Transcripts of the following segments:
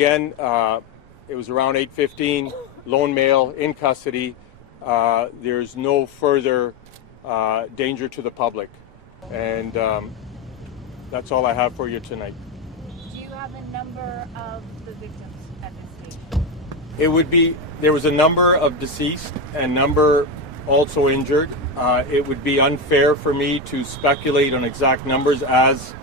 Again, it was around 8:15, lone male in custody. There's no further danger to the public. And that's all I have for you tonight. Do you have a number of the victims at this stage? There was a number of deceased and number also injured. It would be unfair for me to speculate on exact numbers as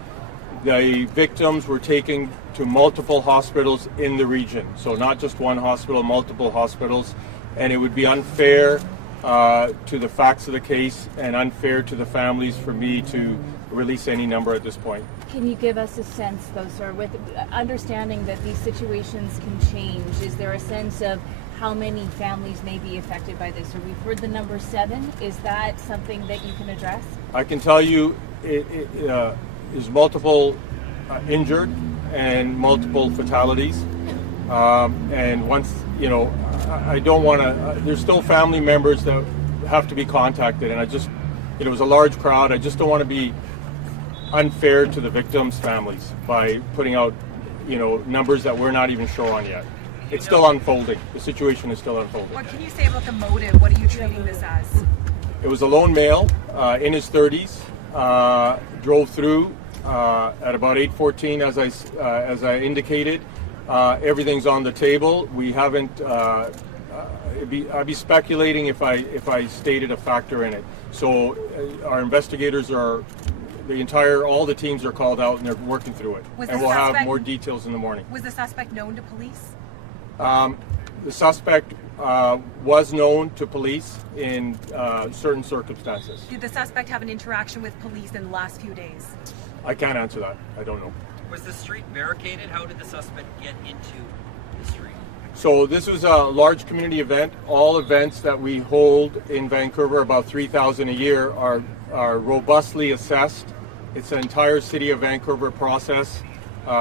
the victims were taken to multiple hospitals in the region. So not just one hospital, multiple hospitals. And it would be unfair to the facts of the case and unfair to the families for me to release any number at this point. Can you give us a sense, though, sir, with understanding that these situations can change? Is there a sense of how many families may be affected by this? Or we've heard the number 7. Is that something that you can address? I can tell you is multiple injured and multiple fatalities. And once, I don't want to, there's still family members that have to be contacted. And it was a large crowd. I just don't want to be unfair to the victims' families by putting out, numbers that we're not even sure on yet. It's still unfolding. The situation is still unfolding. What can you say about the motive? What are you treating this as? It was a lone male in his 30s, drove through at about 8:14, as I indicated. Everything's on the table. We haven't. I'd be speculating if I stated a factor in it. So our investigators are. All the teams are called out and they're working through it. And we'll have more details in the morning. Was the suspect known to police? The suspect was known to police in certain circumstances. Did the suspect have an interaction with police in the last few days? I can't answer that. I don't know. Was the street barricaded? How did the suspect get into the street? So this was a large community event. All events that we hold in Vancouver, about 3,000 a year, are robustly assessed. It's an entire city of Vancouver process.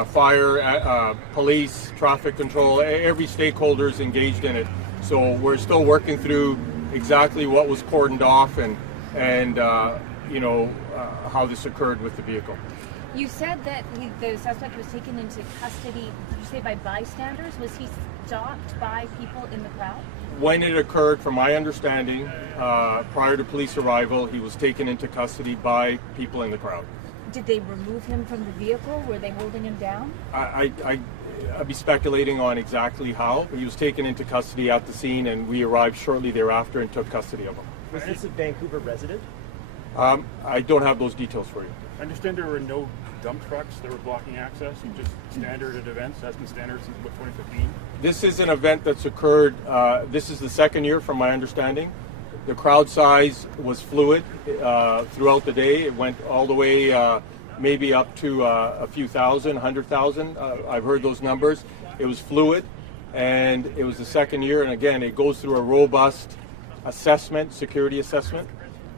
Fire, police, traffic control, every stakeholder is engaged in it. So we're still working through exactly what was cordoned off and how this occurred with the vehicle. You said that the suspect was taken into custody, did you say by bystanders? Was he stopped by people in the crowd? When it occurred, from my understanding, prior to police arrival, he was taken into custody by people in the crowd. Did they remove him from the vehicle? Were they holding him down? I'd be speculating on exactly how. He was taken into custody at the scene, and we arrived shortly thereafter and took custody of him. Was this a Vancouver resident? I don't have those details for you. I understand there were no dump trucks that were blocking access, and just standard at events, has been standard since about 2015. This is an event that's occurred, this is the second year from my understanding. The crowd size was fluid throughout the day. It went all the way maybe up to a few thousand, 100,000. I've heard those numbers. It was fluid, and it was the second year. And again, it goes through a robust assessment, security assessment.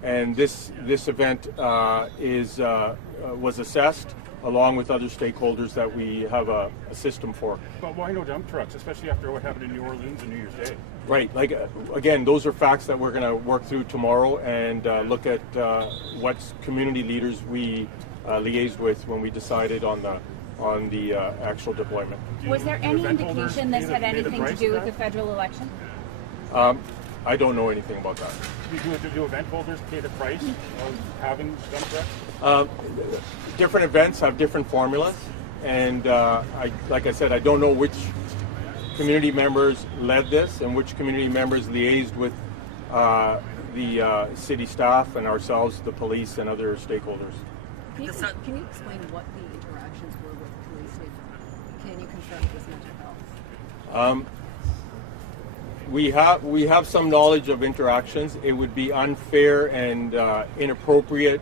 And this event was assessed along with other stakeholders that we have a system for. But why no dump trucks, especially after what happened in New Orleans and New Year's Day? Right. Again, those are facts that we're going to work through tomorrow and look at what community leaders we liaised with when we decided on the actual deployment. Was there any indication this had anything to do with the federal election? I don't know anything about that. Do event holders pay the price of having dump trucks? Different events have different formulas, and like I said, I don't know which community members led this and which community members liaised with the city staff and ourselves, the police, and other stakeholders. Can you explain what the interactions were with police? Can you confirm this mental health? We have some knowledge of interactions. It would be unfair and inappropriate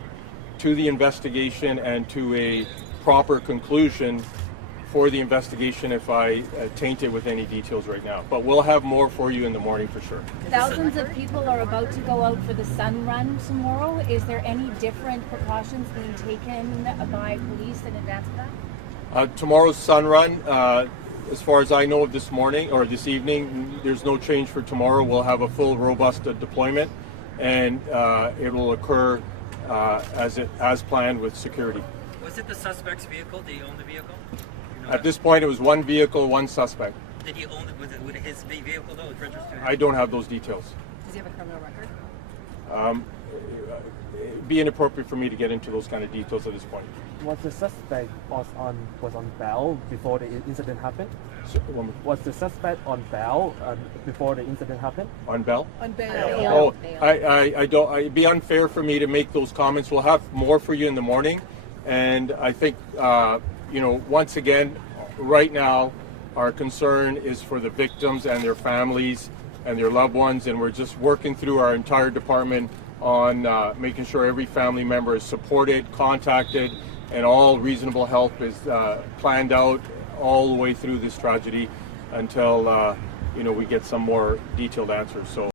to the investigation and to a proper conclusion for the investigation if I taint it with any details right now. But we'll have more for you in the morning for sure. Thousands of people are about to go out for the sun run tomorrow. Is there any different precautions being taken by police in advance of that? Tomorrow's sun run, as far as I know of this morning or this evening, there's no change for tomorrow. We'll have a full, robust deployment, and it will occur as planned with security. Was it the suspect's vehicle? Did he own the vehicle? At this point, it was one vehicle, one suspect. Did he own it? Was it his vehicle though? It was registered to him? I don't have those details. Does he have a criminal record? It'd be inappropriate for me to get into those kind of details at this point. Was the suspect was on bail before the incident happened? So, Was the suspect on bail before the incident happened? on bail? On bail. Oh, I don't. It'd be unfair for me to make those comments. We'll have more for you in the morning, and I think once again, right now, our concern is for the victims and their families and their loved ones, and we're just working through our entire department on making sure every family member is supported, contacted, and all reasonable help is planned out all the way through this tragedy until we get some more detailed answers. So.